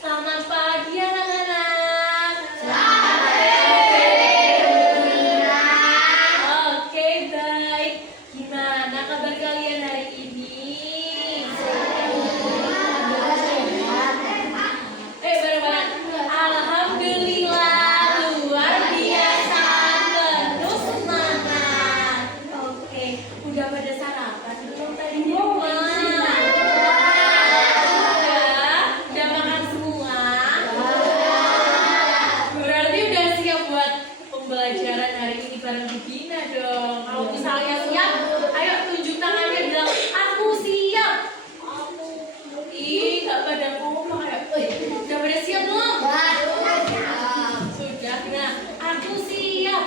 Selamat pagi anak-anak. Oke, baik. Gimana kabar kalian hari ini? Bareng-bareng. Alhamdulillah, luar biasa, terus semangat. Oke, udah pada sarapan belum tadi di rumah? Udah makan semua? Berarti udah siap buat pembelajaran hari ini bareng Bu Gina dong. Kalau misalnya siap, ayo tunjuk tangannya bilang, aku siap. Ih, gak pada ngomong ya. Udah pada siap belum? Sudah. Nah, aku siap.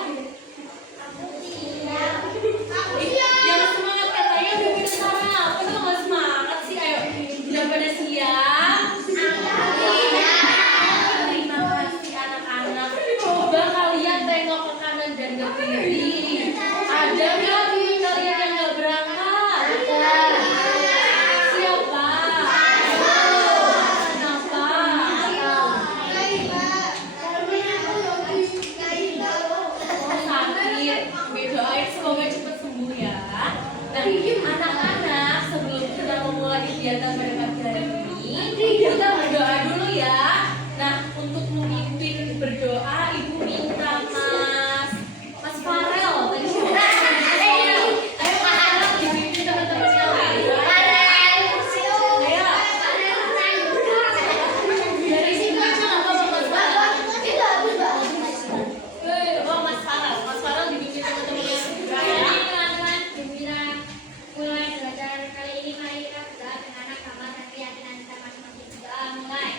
Jangan semangat katanya udah pada sarapan, lo gak semangat sih. Ayo, udah pada siap? Terima kasih anak-anak. Coba kalian tengok ke kanan dan ke kiri. Ada nggak teman kalian yang nggak berangkat? Siapa? Kenapa? Oh, sakit. Doain semoga cepat sembuh ya. Nah, anak-anak, sebelum kita memulai kegiatan pada pagi hari ini, kita berdoa dulu ya. Nah, untuk memimpin berdoa, Ibu minta Mas Farel. Tadi siapa? Ayo Mas Farel dipimpin teman-teman yang lain. Ayo. Dari sini aja nggak apa-apa Mas Farel. Oh, Mas Farel dipimpin teman-teman yang lain. Mulai belajar kali ini, mari kita berdoa dengan agama dan keyakinan kita masing-masing. Doa mulai.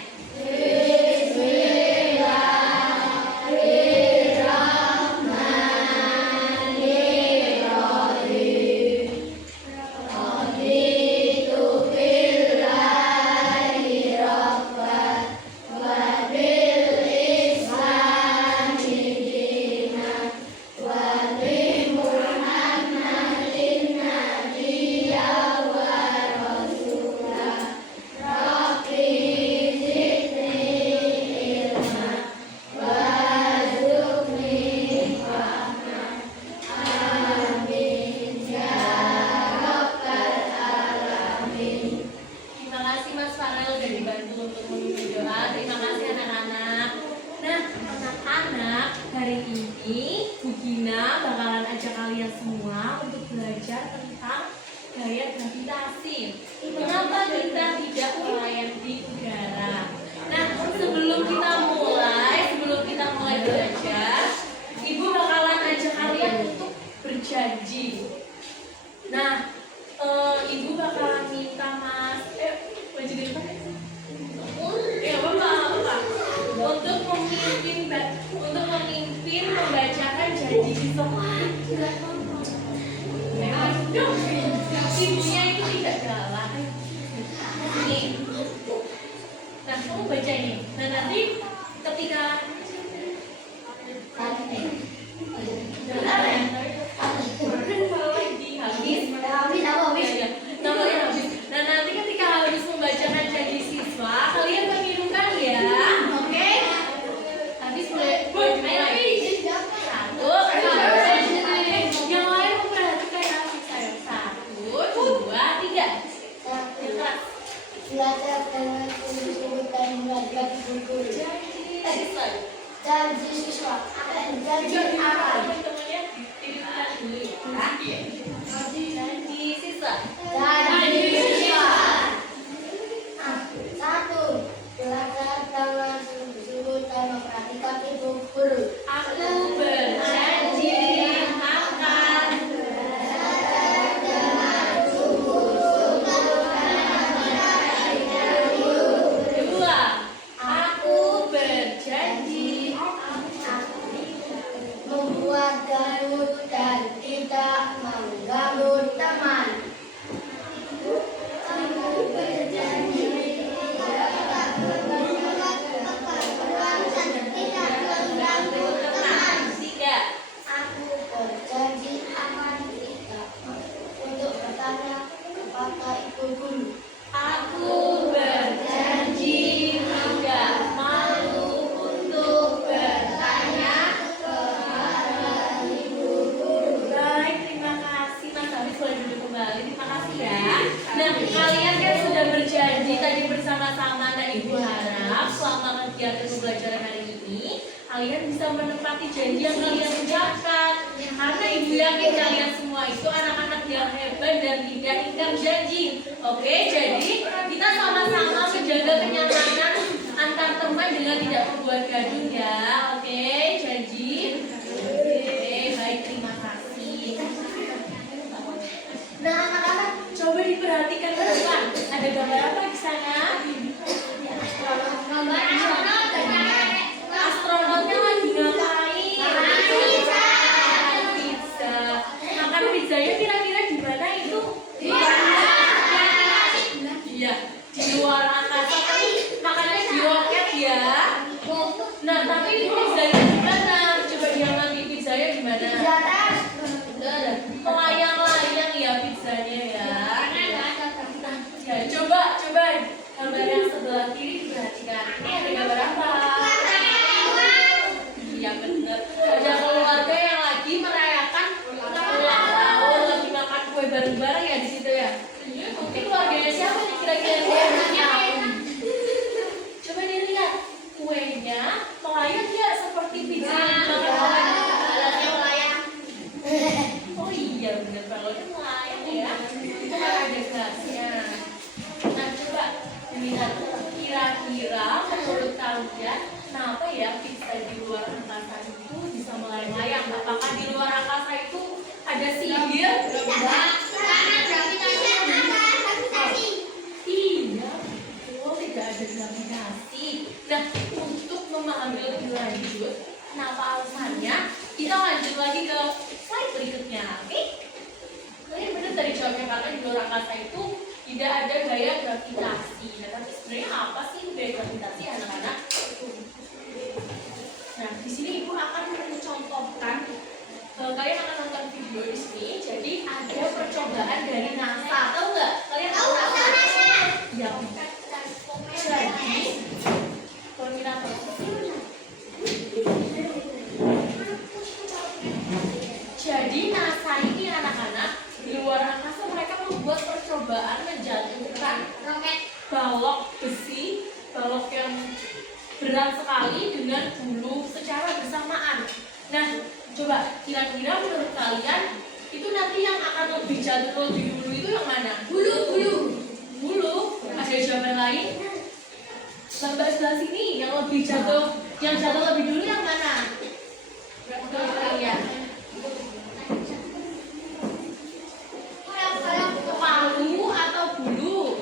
Terima kasih Mas Farel udah dibantu untuk memimpin doa. Terima kasih anak-anak. Nah, anak-anak, hari ini Bu Gina bakalan ajak kalian semua untuk belajar tentang gaya gravitasi. Kenapa kita tidak melayang di udara? Nah, sebelum kita mulai belajar, Ibu bakalan ajak kalian untuk berjanji. Nah, Ibu bakalan minta Mas maju di depan. Bapak. Untuk memimpin membacakan janji siswa. Ibunya itu tidak galak. Nih. Nah, kamu baca ini. Nah, nanti ketika Nah, nanti ketika habis membacakan janji siswa, kalian menirukan ya, oke? Habis mulai. Satu, yang lain memperhatikan nafas saya. 1, 2, 3. Belajar dengan sungguh-sungguh dan belajar berguru. Janji siswa. Janji apa? Teman-temannya dirikan dulu ya. Janji siswa. Janji siswa. 1. Belajar dengan sungguh-sungguh dan memperhatikan ibu guru. Aku berjanji akan kedua. Aku berjanji Membuat harap selama kegiatan pembelajaran hari ini kalian bisa menepati janji yang kalian ucapkan. Karena ibu yakin kalian semua itu anak-anak yang hebat dan tidak ingkar janji. Oke, jadi kita sama-sama menjaga kenyamanan antar teman dengan tidak membuat gaduh ya. Oke, janji. Oke, baik, terima kasih. Nah, anak-anak coba diperhatikan ke depan. Ada gambar apa di sana? Gambar astronot dan Astronotnya lagi ngapain? Makan pizza. Makan pizzanya kira-kira di mana itu? Iya, di luar angkasa. Tapi makannya di roket ya. Nah, tapi pizzanya di mana? Coba dia ngambil pizzanya di mana? Melayang-layang ya pizzanya ya. Ya, coba gambar yang sebelah kiri diperhatikan. Ini ada gambar apa? Iya benar. Ada keluarga yang lagi merayakan ulang tahun, lagi makan kue bareng-bareng ya di situ ya. Mungkin keluarganya siapa nih kira-kira? Coba dilihat kuenya melayang ya seperti pizza yang dimakan orang. Oh iya benar banget melayang ya. Itu kan ada gelasnya. Nah coba dilihat kira-kira menurut kalian kenapa ya pizza di luar angkasa itu bisa melayang-layang? Apakah di luar angkasa itu ada sihir? Iya, betul, tidak ada gravitasi. Nah, untuk memahami lebih lanjut, kenapa alasannya? Kita lanjut lagi ke slide berikutnya, oke? Kalian benar tadi jawabnya karena di luar angkasa itu tidak ada gaya gravitasi. Nah, tapi sebenarnya apa sih gaya gravitasi anak-anak? Nah, di sini ibu akan mencontohkan. Kalian akan nonton video di sini. Jadi ada percobaan dari NASA. Tahu nggak? Kalian tahu NASA? Ya. Jadi koordinator. Jadi NASA ini anak-anak di luar angkasa mereka membuat percobaan menjatuhkan balok besi, balok yang berat sekali dengan bulu secara bersamaan. Nah, coba kira-kira menurut kalian itu nanti yang akan lebih jatuh lebih dulu itu yang mana? Bulu. Ada jawaban lain? Gambar sebelah sini yang lebih jatuh, yang jatuh lebih dulu yang mana? Menurut kalian? Palu atau bulu?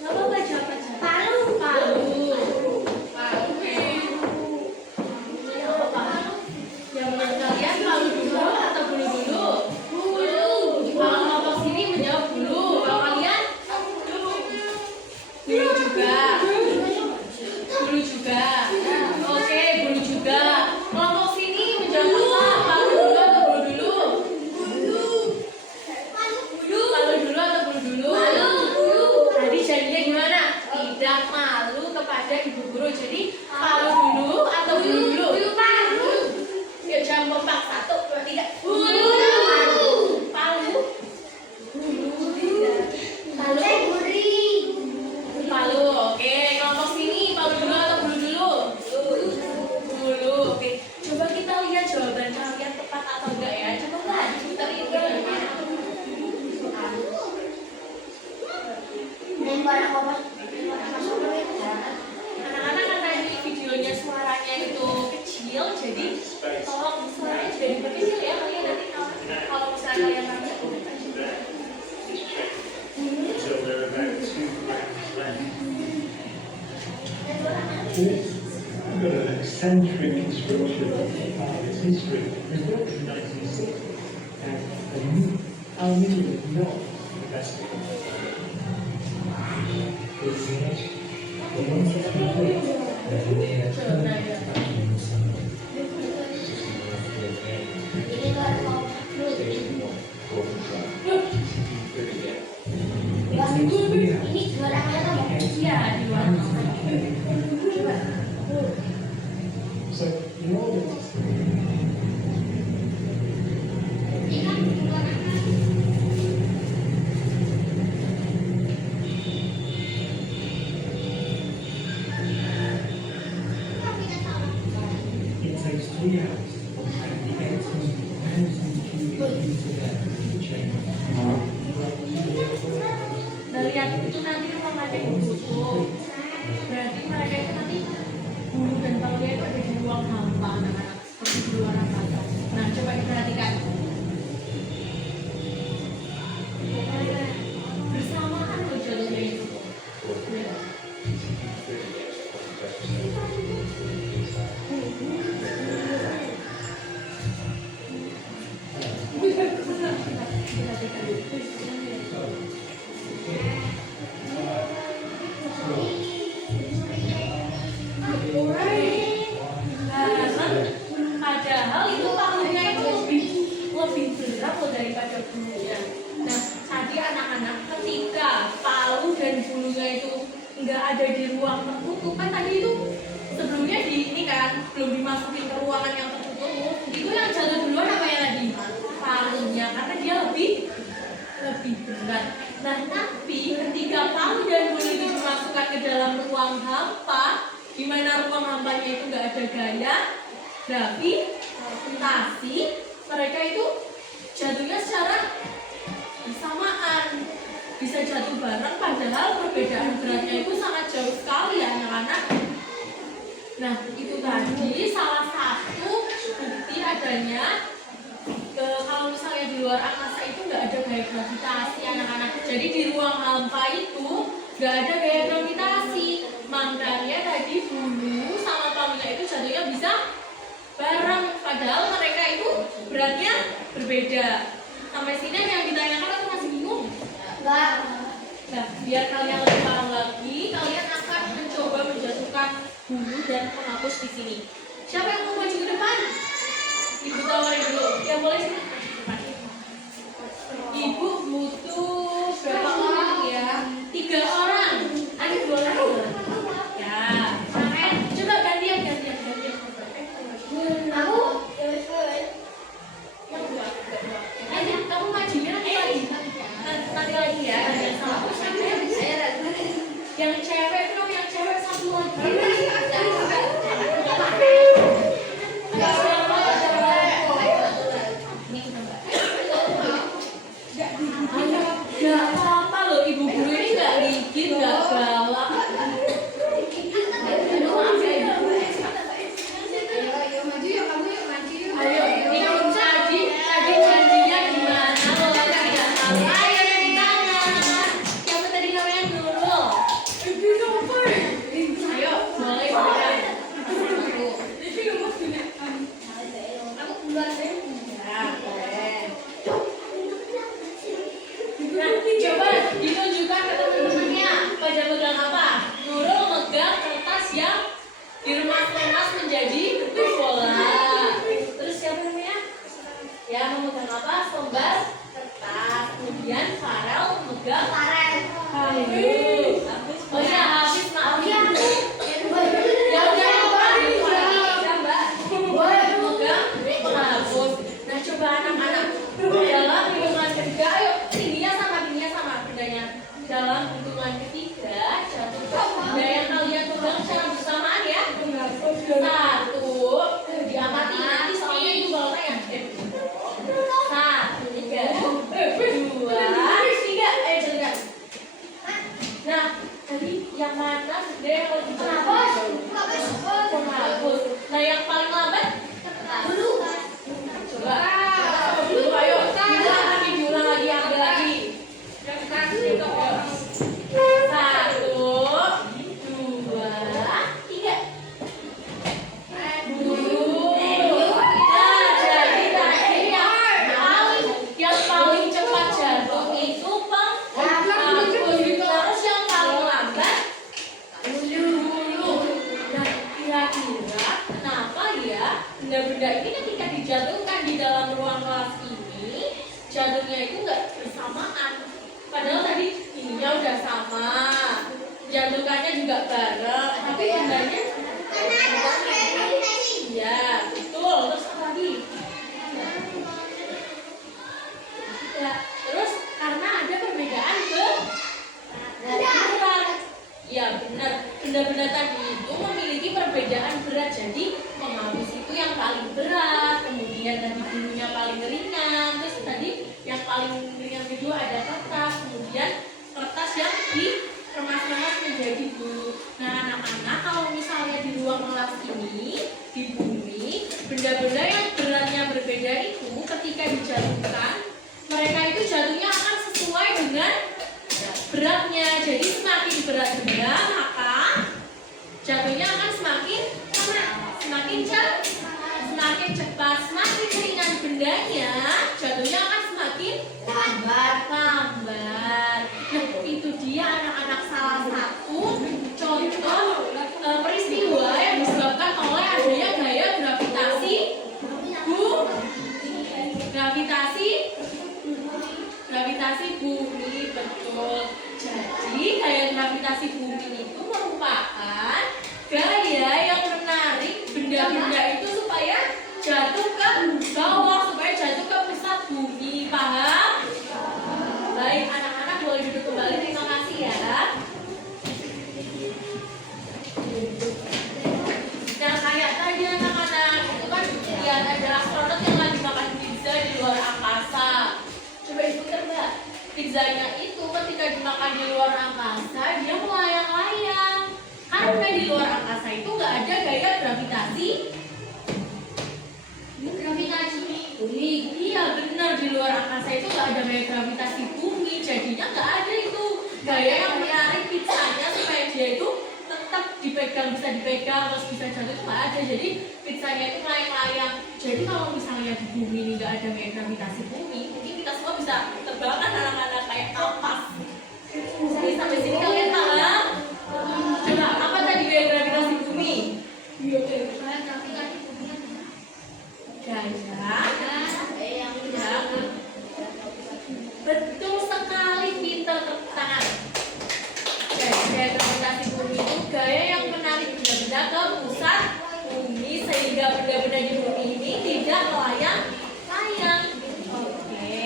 Nggak apa-apa jawaban. Palu. Oke. Yang apa? Yang menurut kalian palu dulu atau bulu dulu? Kalau kelompok sini menjawab bulu. Kalau kalian? Bulu juga. Oke, bulu juga. Kelompok sini menjawab apa? Palu dulu atau bulu dulu? Palu dulu atau bulu dulu? Tadi jadinya gimana? Tidak malu kepada ibu guru. Jadi palu dulu atau bulu dulu? Ya jangan kompak. 1, 2, 3. Palu. Oke, kelompok sini palu dulu atau bulu dulu? Bulu. Oke. Coba kita lihat jawaban kalian tepat atau enggak ya. Coba lah diputar videonya. Anak-anak kan tadi videonya suaranya itu kecil, jadi tolong suaranya juga diperkecil ya. Kalian nanti kalau misalnya kalian nanya. It's got an eccentric construction part of its history. It was built in 1960, and aluminium is not the best of them. It's the ones that complete. Ini juara apa? Iya, di luar. So, in order to clear and get thousands of cubic meters there in the chamber. Dari yang itu nanti memakai buku, berarti mereka itu nanti bulu dan palanya itu ada di ruang hampa anak-anak seperti di luar angkasa. Nah, coba diperhatikan. Bersamaan loh jadinya itu. Padahal itu palungnya itu lebih berat loh daripada bulunya. Nah, tadi anak-anak ketika palu dan bulunya itu nggak ada di ruang tertutup, kan tadi itu sebelumnya di ini kan belum dimasukin ke ruangan yang tertutup, itu yang jatuh duluan apa yang tadi? Palunya, karena dia lebih berat. Nah, tapi ketika palu dan bulu itu dimasukkan ke dalam ruang hampa, di mana ruang hampanya itu nggak ada gaya gravitasi, mereka itu jatuhnya secara bersamaan, bisa jatuh bareng, padahal perbedaan beratnya itu sangat jauh sekali ya anak-anak. Nah, itu tadi salah satu bukti adanya kalau misalnya di luar angkasa itu nggak ada gaya gravitasi anak-anak. Jadi di ruang hampa itu nggak ada gaya gravitasi, makanya tadi bulu sama palunya itu jatuhnya bisa bareng, padahal mereka itu beratnya berbeda. Sampai sini yang ditanyakan aku masih bingung? Enggak. Nah, biar kalian lebih paham lagi, kalian akan mencoba menjatuhkan bulu dan penghapus di sini. Siapa yang mau maju ke depan? Ibu tawarin dulu. Ya boleh sini. Ibu butuh berapa orang ya? 3 orang. Ayo boleh. Ya. Coba gantian. Aku Kamu majunya nanti lagi. Nanti lagi ya. Yang sama yang cewek dong, yang cewek satu lagi. Gak apa-apa loh, ibu guru ini gak ligit, gak galak. Ayo, ikut tadi janjinya gimana? Kalau tidak salah, ayo yang ditanya. Siapa tadi namanya Nurul? Ayo, boleh boleh. aku duluan deh. Ya, boleh. Nah, coba ditunjukkan ke teman-temannya. Pada megang apa? Nurul megang kertas yang diremas-remas menjadi bentuk bola. Terus siapa namanya? Ya, memegang apa? Selembar kertas. Kemudian Farel memegang Oh ya, habis maaf ya. Ya udah apa? Ya Mbak. Memegang penghapus. Nah, coba anak-anak dalam hitungan ketiga, ayo ininya sama bendanya. Dalam hitungan ketiga, jatuhkan benda yang kalian pegang secara bersamaan ya. 1, diamati nanti soalnya itu bawahnya ya. 1, 2, 3, jalan. Nah, tadi yang mana benda yang lebih penghapus? Penghapus. Nah, yang paling lambat? Coba. Dulu, ayo. Diulang lagi, ambil lagi. 1, 2, 3. Nah, jadi tadi yang paling cepat jatuh itu penghapus. Terus yang paling lambat bulu. Nah, kira-kira kenapa ya benda-benda ini ketika dijatuhkan di dalam ruang kelas ini jatuhnya itu nggak bersamaan? Padahal tadi ininya udah sama, jatuhkannya juga bareng, tapi bendanya iya betul. Terus apa lagi? Ya, terus karena ada perbedaan berat. Iya benar. benda-benda tadi itu memiliki perbedaan berat. Jadi penghapus itu yang paling berat, kemudian tadi bulunya paling ringan, terus tadi yang paling ringan kedua ada kertas, kemudian kertas yang dikemas-kemas menjadi bulu. Nah anak-anak, kalau misalnya di ruang kelas ini, di bumi, benda-benda yang beratnya berbeda itu ketika dijatuhkan, mereka itu jatuhnya akan sesuai dengan beratnya. Jadi semakin berat benda, maka jatuhnya akan semakin cepat. Semakin ringan bendanya, jatuhnya akan semakin lambat. Nah, itu dia anak-anak salah satu contoh peristiwa yang disebabkan oleh adanya gaya gravitasi bumi, betul. Jadi gaya gravitasi bumi itu merupakan gaya yang menarik benda-benda itu supaya jatuh ke bawah, supaya jatuh ke pusat bumi. Paham? Baik, anak-anak boleh duduk kembali. Terima kasih ya. Nah, kayak tadi anak-anak itu kan lihat ada astronot yang lagi makan pizza di luar angkasa. Coba diputar, Mbak. Pizzanya itu ketika dimakan di luar angkasa dia melayang-layang. Karena di luar angkasa itu nggak ada gaya gravitasi bumi. Iya benar, di luar angkasa itu nggak ada gaya gravitasi bumi. Jadinya nggak ada itu gaya yang menarik pizzanya supaya dia itu tetap dipegang, bisa dipegang terus bisa jatuh, itu nggak ada. Jadi pizzanya itu melayang-layang. Jadi kalau misalnya di bumi ini nggak ada gaya gravitasi bumi, mungkin kita semua bisa terbangkan anak-anak kayak kapas. Jadi sampai sini kalian paham? Coba apa tadi gaya gravitasi bumi? Gaya betul sekali, pintar, tepuk tangan. Gaya gravitasi bumi itu gaya yang menarik benda-benda ke pusat bumi sehingga benda-benda di bumi ini tidak melayang-layang. Oke.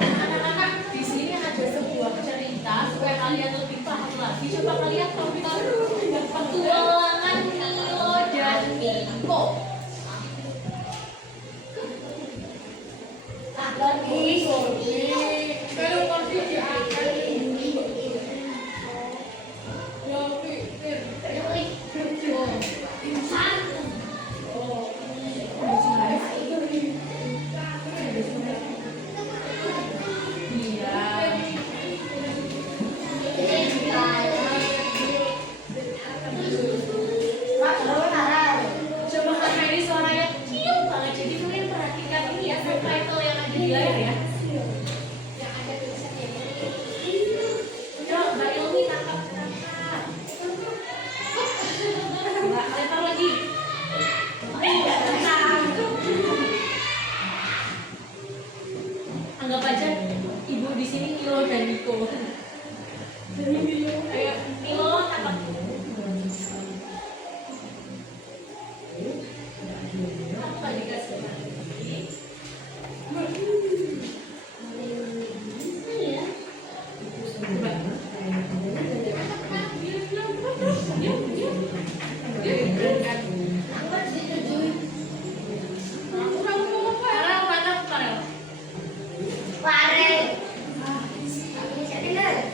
Anak-anak, di sini ada sebuah cerita supaya kalian lebih paham lagi. Coba kalian tahu petualangan Nilo dan Miko. Coba karena ini suaranya kecil banget, jadi kalian perhatikan ini ya, subtitle yang ada di layar ya. Coba Mbak Ilmi tangkap. Mbak, lempar lagi. Anggap aja ibu di sini Nilo dan Niko. Ayo, Nilo tangkap. Apa dikasih lagi?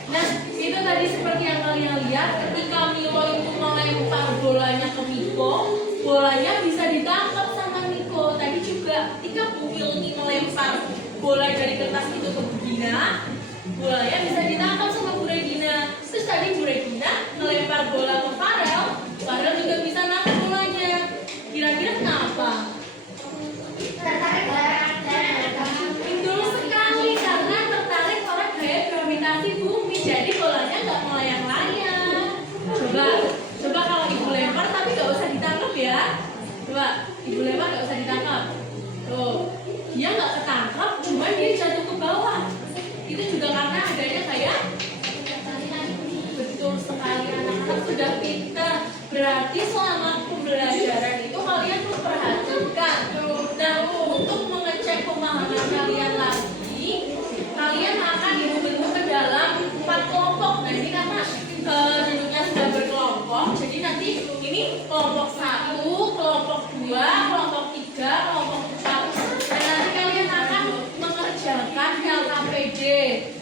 Nah, itu tadi seperti yang kalian lihat, ketika Milo itu melempar bolanya ke Miko, bolanya bisa ditangkap sama Miko. Tadi juga ketika Bu Ilmi melempar bola dari kertas itu ke Bu Gina, bolanya bisa ditangkap sama Bu Regina. Terus tadi Bu Regina melempar bola ke Farel, Farel juga bisa nangkap bolanya. Kira-kira kenapa? Betul sekali, karena tertarik oleh gaya gravitasi bumi. Jadi bolanya nggak melayang-layang. Coba kalau ibu lempar tapi nggak usah ditangkap ya. Coba ibu lempar nggak usah ditangkap. Tuh, dia nggak ketangkap, cuma dia jatuh ke bawah. Itu juga karena adanya kayak betul sekali, anak-anak sudah pintar. Berarti selama pembelajaran itu kalian memperhatikan. Nah, untuk mengecek pemahaman kalian lagi,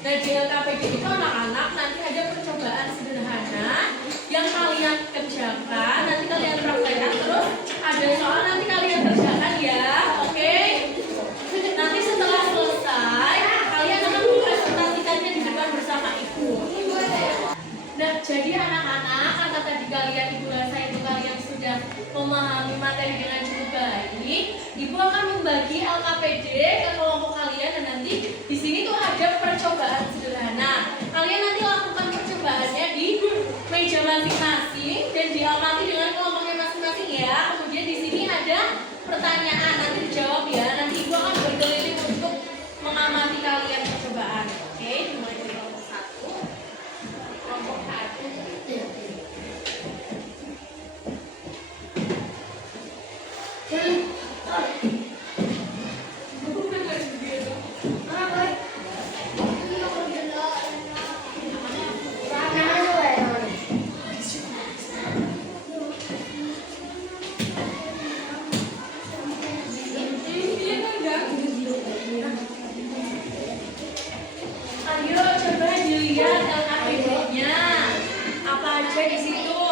Nah di LKPD itu anak-anak nanti ada percobaan sederhana yang kalian kerjakan, nanti kalian praktekkan, terus ada soal nanti kalian kerjakan ya, oke? Nanti setelah selesai kalian akan mempresentasikannya di depan bersama ibu. Nah jadi anak-anak, kata tadi kalian ibu rasa itu kalian sudah memahami materi dengan cukup baik. Ibu akan membagi LKPD ke kelompok kalian dan nanti di sini tuh ada percobaan sederhana. Kalian nanti lakukan percobaannya di meja masing-masing dan diamati dengan kelompoknya masing-masing ya. Kemudian di sini ada pertanyaan, nanti dijawab ya. Nanti ibu akan berkeliling untuk mengamati kalian percobaan. Oke, dimulai dari kelompok 1. Kelompok 1. Ayo coba dilihat LKPD-nya. Apa aja di situ?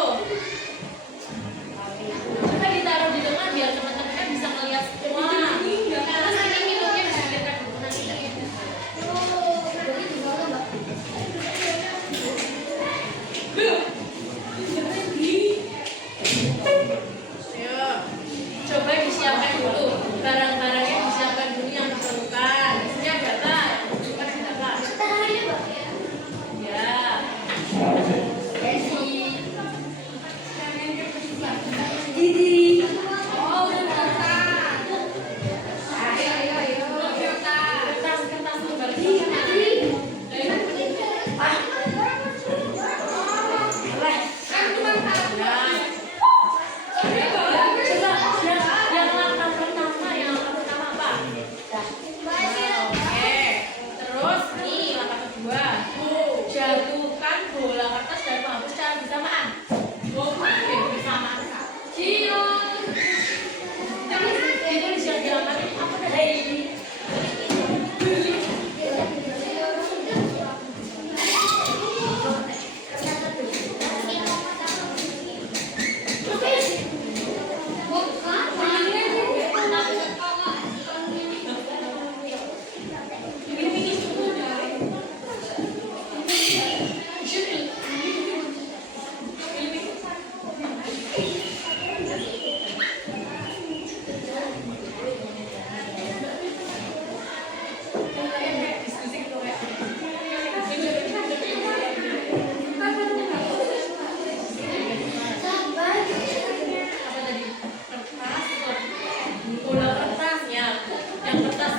Coba ditaruh di tengah biar teman-teman bisa melihat semua. Terus ini minumnya bisa dilihat dulu nanti. Ayo, coba disiapkan dulu. Barang-barangnya disiapkan dulu yang diperlukan. Ini ada apa? Bukan ada apa? Ya. Didi. Oh, udah datang. Ayo. Kertas lembar jatuhkan bola kertas dan menghapus secara bersamaan. Oke, bersamaan. Itu bisa diamati apa tadi?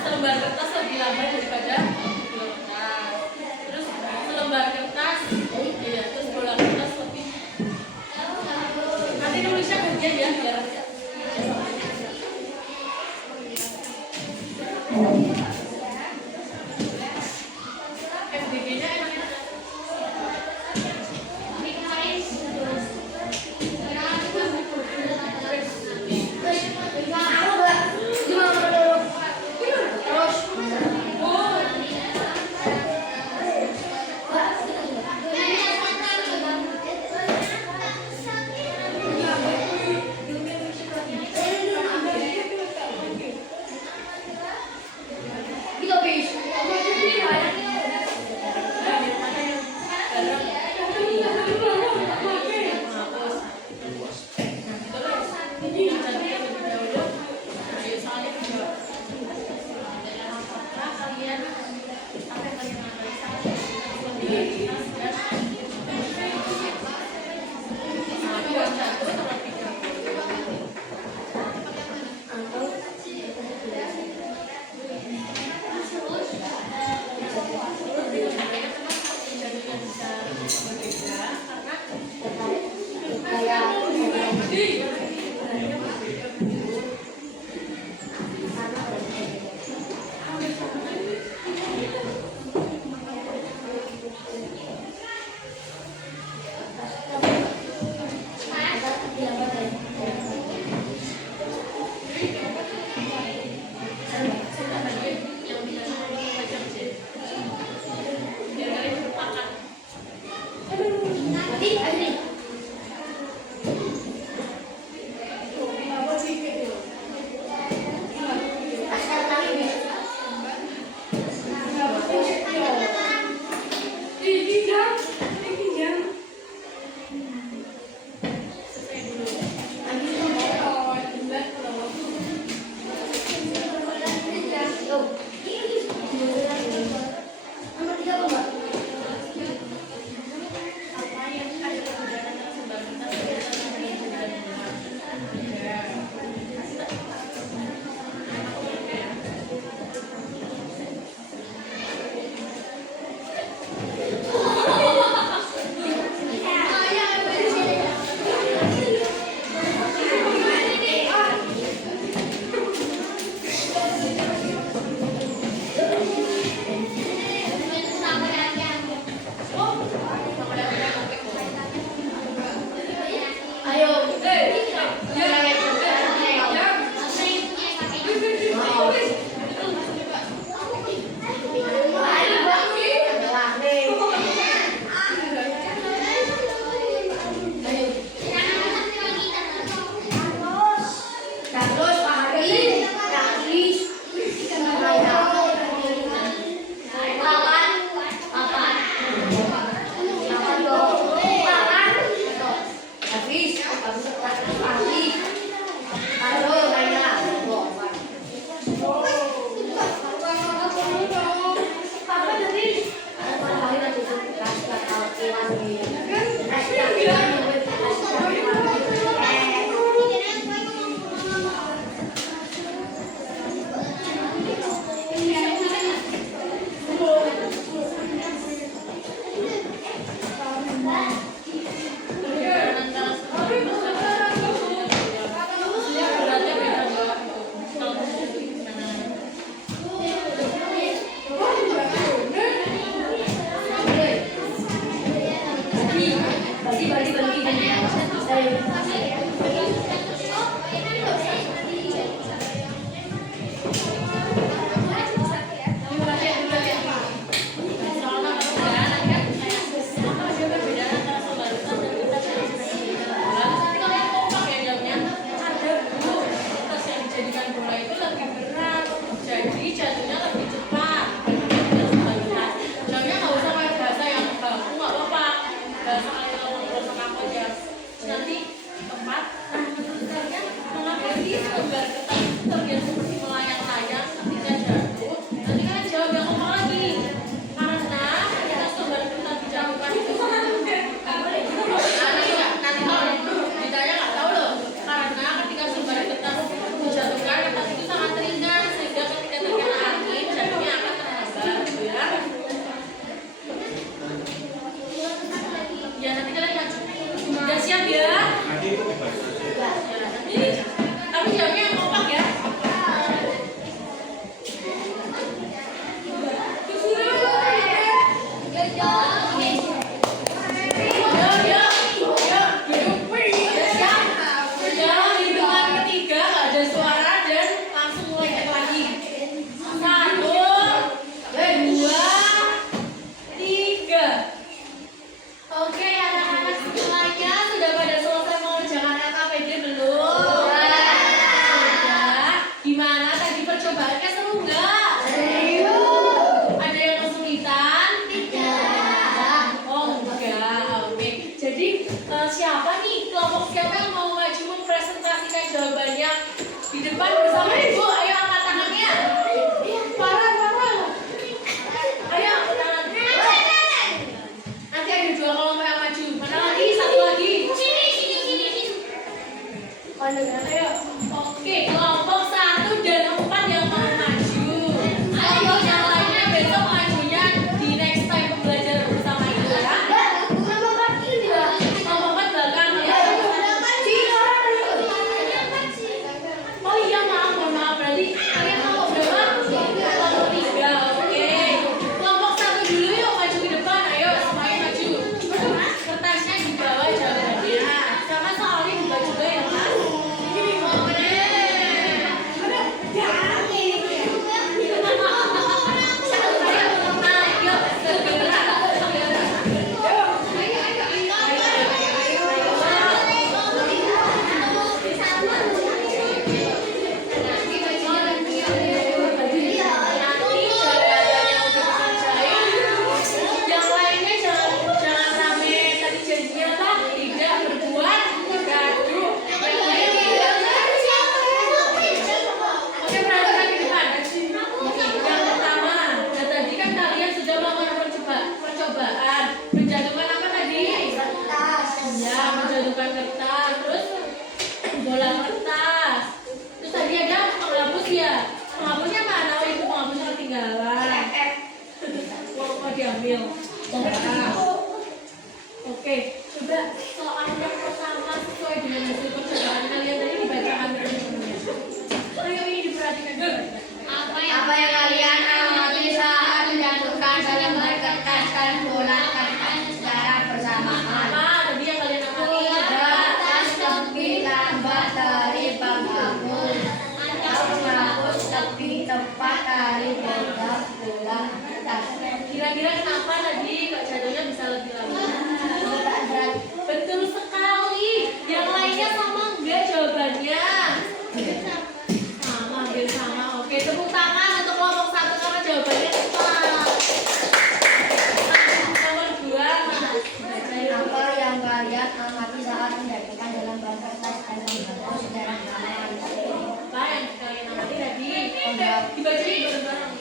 Selembar kertas lebih lama daripada bola kertas. Terus selembar kertas, iya, terus bola kertas lebih. Nanti nulisnya gantian ya biar. FDG-nya enak-enak. ambil. Oke, coba soal yang pertama sesuai dengan hasil percobaan kalian tadi dibacakan teman-teman. Ayo ini diperhatikan dulu. Apa Apa yang kalian amati saat menjatuhkan selembar kertas dan bola kertas secara bersamaan? Apa tadi yang kalian amati? Kertas lebih lambat dari penghapus atau menghapus lebih cepat dari pegang bola kertas. Kira-kira kenapa tadi kok jatuhnya bisa lebih lambat? Betul sekali. Yang lainnya sama enggak jawabannya? Sama, hampir sama. Oke, tepuk tangan untuk kelompok 1 karena jawabannya tepat. Nomor 2, Mas. Apa yang kalian amati saat menjatuhkan selembar kertas dan menghapus secara bersamaan? Apa yang kalian amati tadi? Dibacain bareng-bareng.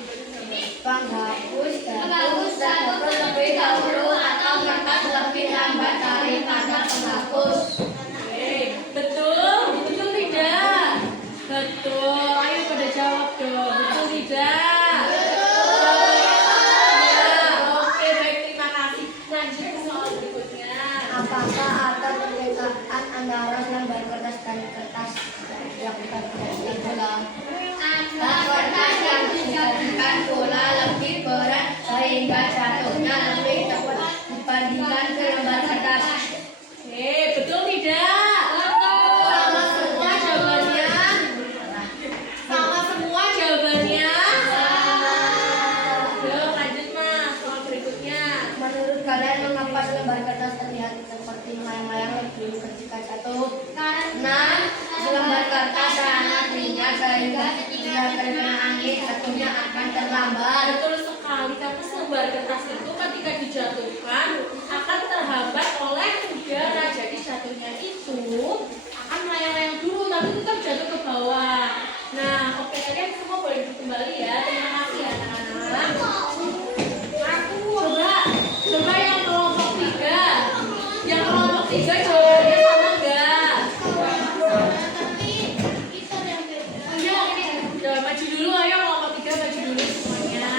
Penghapus jatuh lebih dahulu atau kertas lebih lambat daripada penghapus. Oke, betul? Betul tidak? Betul. Ayo pada jawab dong. Betul tidak? Jawabannya sama. Oke, baik, terima kasih. Lanjut ke soal berikutnya. Apakah ada perbedaan antara lembar kertas dan kertas yang dijadikan bola? Kertas yang dijadikan bola lebih berat sehingga jatuhnya lebih cepat dibandingkan lembar kertas. Oke, betul tidak? Sama semua jawabannya? Sama semua jawabannya? Yuk, lanjut Mas. Soal berikutnya. Menurut kalian mengapa selembar kertas terlihat seperti melayang-layang lebih ketika jatuh? Karena selembar kertas sangat ringan sehingga jika terkena angin jatuhnya akan terlambat. Betul sekali, karena selembar kertas itu ketika dijatuhkan akan terhambat oleh udara. Jadi jatuhnya itu akan melayang-layang dulu, tapi tetap jatuh ke bawah. Nah, oke, kalian semua boleh duduk kembali ya. Terima kasih ya, anak-anak. Coba yang kelompok 3. Yang kelompok 3 jawabannya sama enggak? Udah maju dulu, ayo kelompok 3 maju dulu semuanya.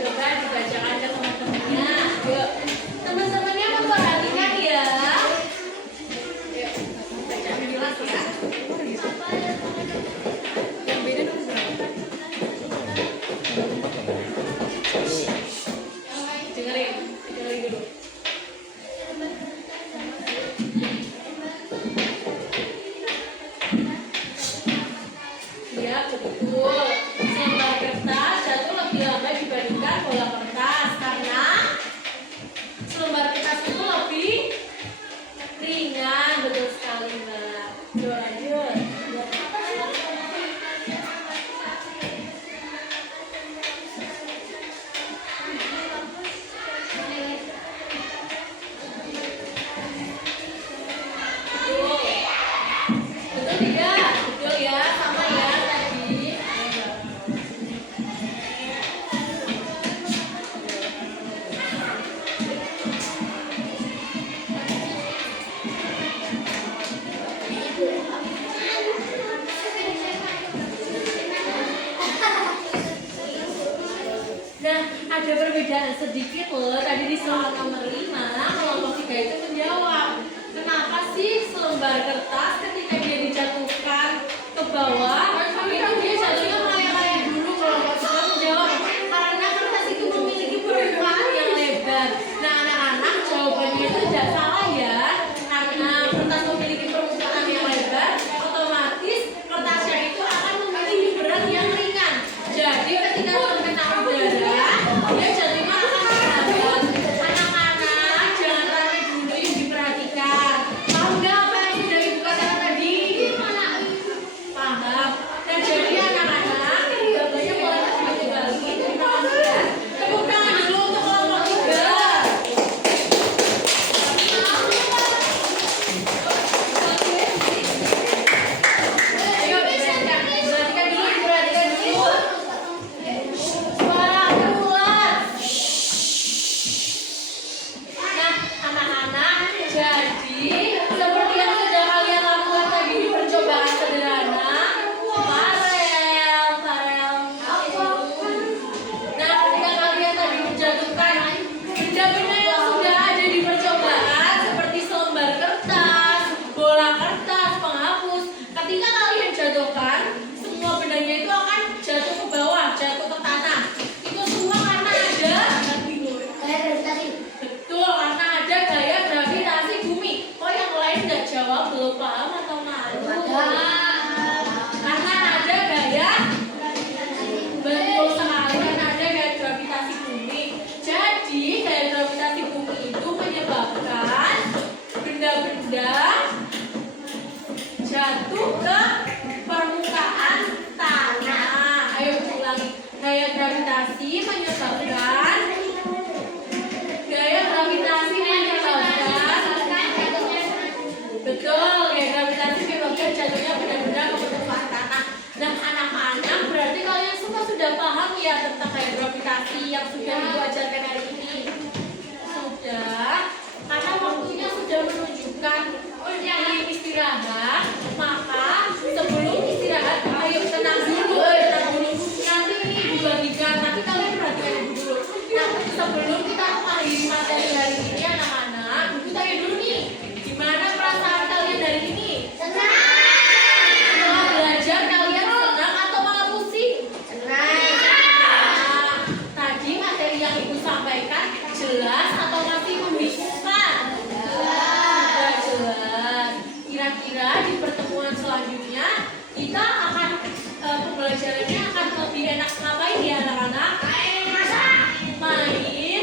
Coba dibacakan ke teman-temannya. Yuk, teman-temannya memperhatikan ya. Yuk, baca jelas ya. Dengerin dulu. Iya, betul. Selembar kertas jatuh lebih lambat dibandingkan bola kertas karena selembar kertas itu lebih ringan. Betul sekali, Mbak. Yuk, lanjut. Betul. Betul tidak? Betul ya, sama ya tadi. Nah, ada perbedaan sedikit loh. Tadi di soal nomor 5, kelompok 3 itu menjawab. Kenapa sih selembar kertas ketika dia dijatuhkan ke bawah, itu dia jatuhnya melayang-layang dulu? Kelompok 3 menjawab, karena kertas itu memiliki permukaan yang lebar. Nah, anak-anak jawabannya itu tidak salah ya. Karena kertas memiliki permukaan yang lebar, otomatis kertasnya itu akan memiliki berat yang ringan. Jadi ketika terkena udara, dia jatuhnya akan terhambat. Anak-anak jangan lari dulu menyebabkan gaya gravitasi betul, gaya gravitasi menyebabkan jatuhnya benda-benda ke permukaan tanah. Nah, anak-anak, berarti kalian semua sudah paham ya tentang gaya gravitasi yang sudah Ibu ajarkan hari ini? Sudah, karena waktunya sudah menunjukkan ingin istirahat, maka sebelum istirahat, ayo tenang dulu. Nanti ini Ibu bagikan, tapi kalian perhatikan Ibu dulu. Nah, sebelum kita mengakhiri materi hari ini, anak-anak, Ibu tanya dulu nih, gimana perasaan kalian hari ini? Setelah belajar, kalian senang atau malah pusing? Nah, tadi materi yang Ibu sampaikan jelas atau masih membingungkan? Sudah jelas. Kira-kira di pertemuan selanjutnya kita akan pembelajarannya akan lebih enak ngapain ya anak-anak? Main.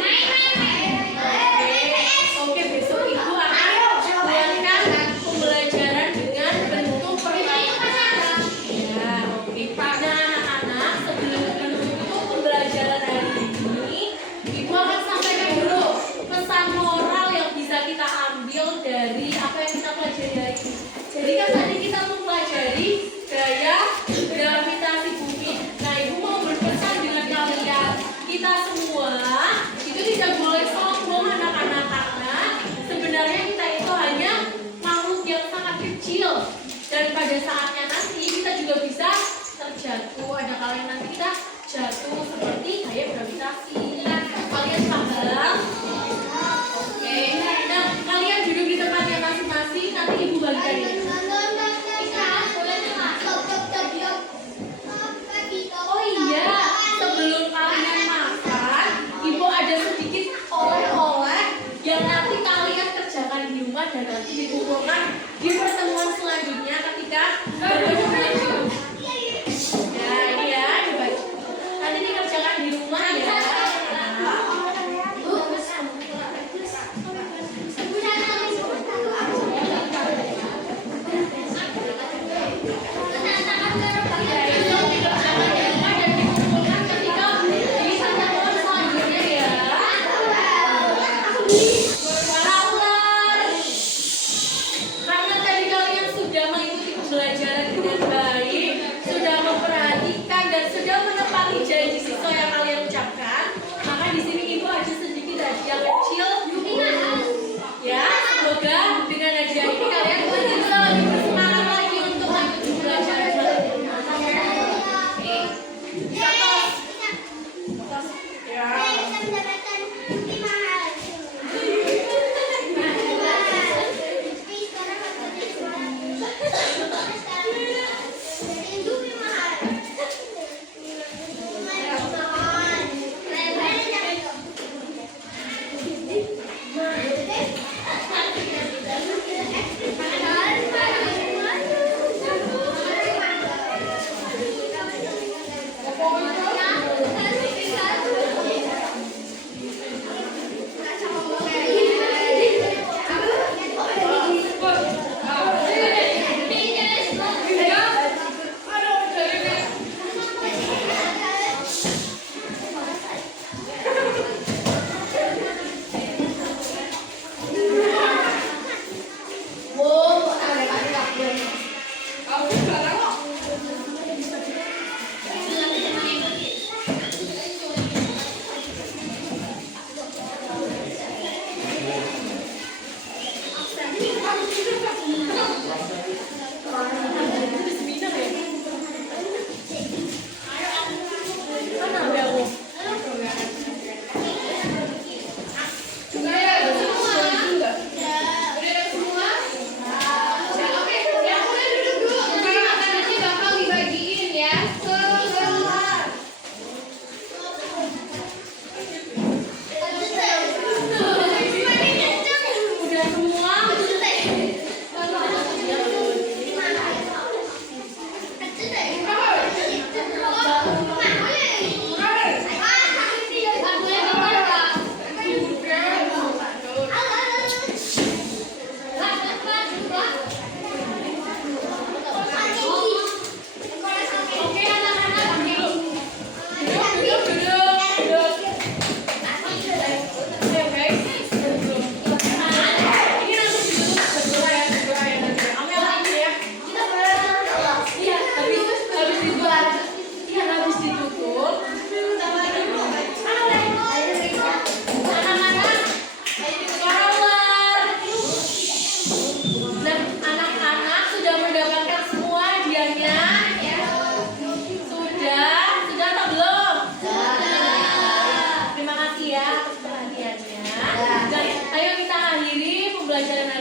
Oke, besok Ibu akan buatkan pembelajaran dengan bentuk permainan. Ya, oke. Nah, anak-anak, sebelum menutup pembelajaran hari ini, Ibu akan sampaikan dulu pesan moral yang bisa kita ambil dari apa yang kita pelajari hari ini. Jadi kan tadi kita mempelajari gaya gravitasi bumi. Nah, Ibu mau berpesan dengan kalian, kita semua itu tidak boleh sombong anak-anak, karena sebenarnya kita itu hanya makhluk yang sangat kecil, dan pada saatnya nanti kita juga bisa terjatuh. Ada kalanya nanti kita jatuh seperti gaya gravitasi. Kalian paham? Oke. Nah, kalian duduk di tempatnya masing-masing. Nanti Ibu bagikan ini. Oh iya, sebelum kalian makan, Ibu ada sedikit oleh-oleh yang nanti kalian kerjakan di rumah dan nanti dikumpulkan di pertemuan selanjutnya ketika bertemu dengan Ibu. Nah, ini ya, dibagi. Nanti dikerjakan di rumah ya. Karena tadi kalian sudah mengikuti pembelajaran dengan baik, sudah memperhatikan dan sudah menepati janji siswa yang kalian ucapkan, maka di sini Ibu ada sedikit hadiah kecil. Ya, semoga dengan hadiah ini kalian bisa lebih bersemangat lagi untuk mengikuti pembelajaran selanjutnya. Oke. Ya. pelajaran